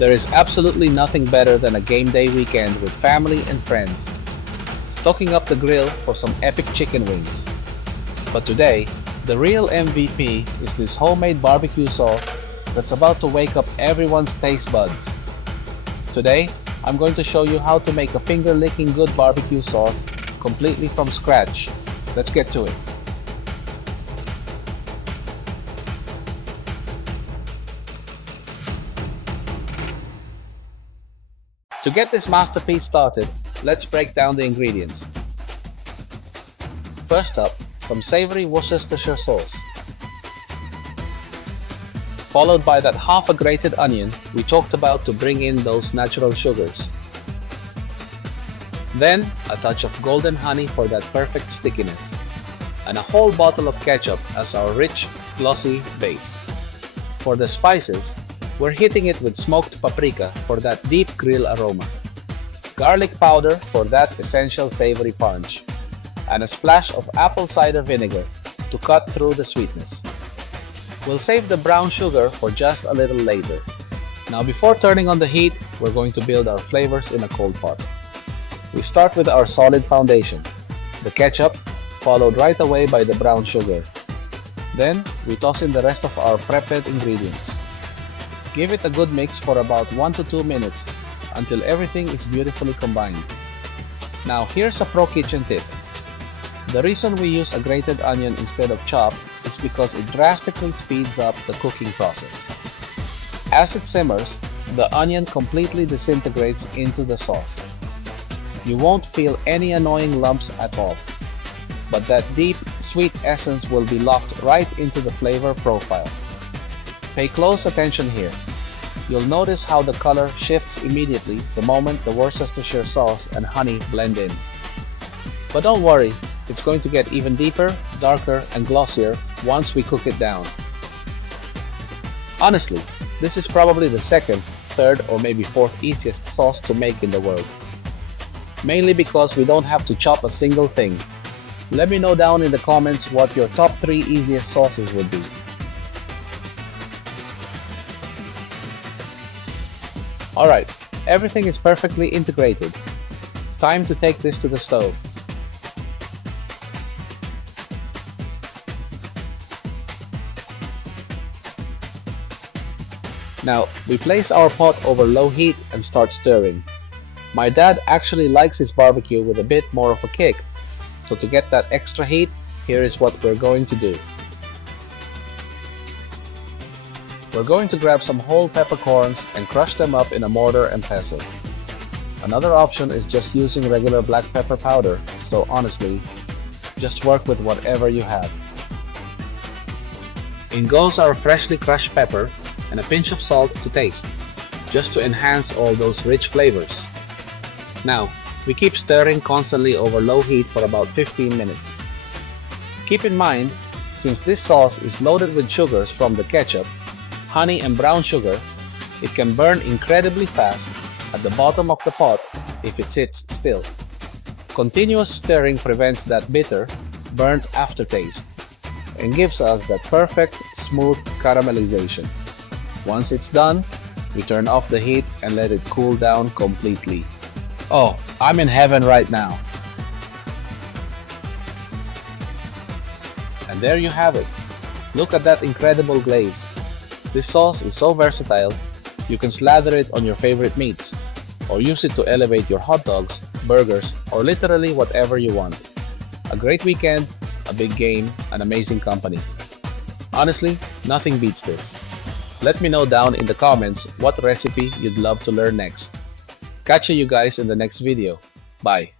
There is absolutely nothing better than a game day weekend with family and friends, stocking up the grill for some epic chicken wings. But today, the real MVP is this homemade barbecue sauce that's about to wake up everyone's taste buds. Today, I'm going to show you how to make a finger-licking good barbecue sauce completely from scratch. Let's get to it. To get this masterpiece started, let's break down the ingredients. First up, some savory Worcestershire sauce, followed by that half a grated onion we talked about to bring in those natural sugars. Then a touch of golden honey for that perfect stickiness, and a whole bottle of ketchup as our rich, glossy base. For the spices, we're hitting it with smoked paprika for that deep grill aroma, garlic powder for that essential savory punch, and a splash of apple cider vinegar to cut through the sweetness. We'll save the brown sugar for just a little later. Now before turning on the heat, we're going to build our flavors in a cold pot. We start with our solid foundation, the ketchup, followed right away by the brown sugar. Then we toss in the rest of our prepped ingredients. Give it a good mix for about 1 to 2 minutes until everything is beautifully combined. Now here's a pro kitchen tip. The reason we use a grated onion instead of chopped is because it drastically speeds up the cooking process. As it simmers, the onion completely disintegrates into the sauce. You won't feel any annoying lumps at all, but that deep, sweet essence will be locked right into the flavor profile. Pay close attention here. You'll notice how the color shifts immediately the moment the Worcestershire sauce and honey blend in. But don't worry, it's going to get even deeper, darker, and glossier once we cook it down. Honestly, this is probably the second, third, or maybe fourth easiest sauce to make in the world. Mainly because we don't have to chop a single thing. Let me know down in the comments what your top 3 easiest sauces would be. Alright, everything is perfectly integrated. Time to take this to the stove. Now, we place our pot over low heat and start stirring. My dad actually likes his barbecue with a bit more of a kick, so to get that extra heat, here is what we're going to do. We're going to grab some whole peppercorns and crush them up in a mortar and pestle. Another option is just using regular black pepper powder, so honestly, just work with whatever you have. In goes our freshly crushed pepper and a pinch of salt to taste, just to enhance all those rich flavors. Now, we keep stirring constantly over low heat for about 15 minutes. Keep in mind, since this sauce is loaded with sugars from the ketchup, honey and brown sugar, it can burn incredibly fast at the bottom of the pot if it sits still. Continuous stirring prevents that bitter, burnt aftertaste and gives us that perfect, smooth caramelization. Once it's done, we turn off the heat and let it cool down completely. Oh, I'm in heaven right now. And there you have it. Look at that incredible glaze. This sauce is so versatile, you can slather it on your favorite meats, or use it to elevate your hot dogs, burgers, or literally whatever you want. A great weekend, a big game, an amazing company. Honestly, nothing beats this. Let me know down in the comments what recipe you'd love to learn next. Catch you guys in the next video. Bye.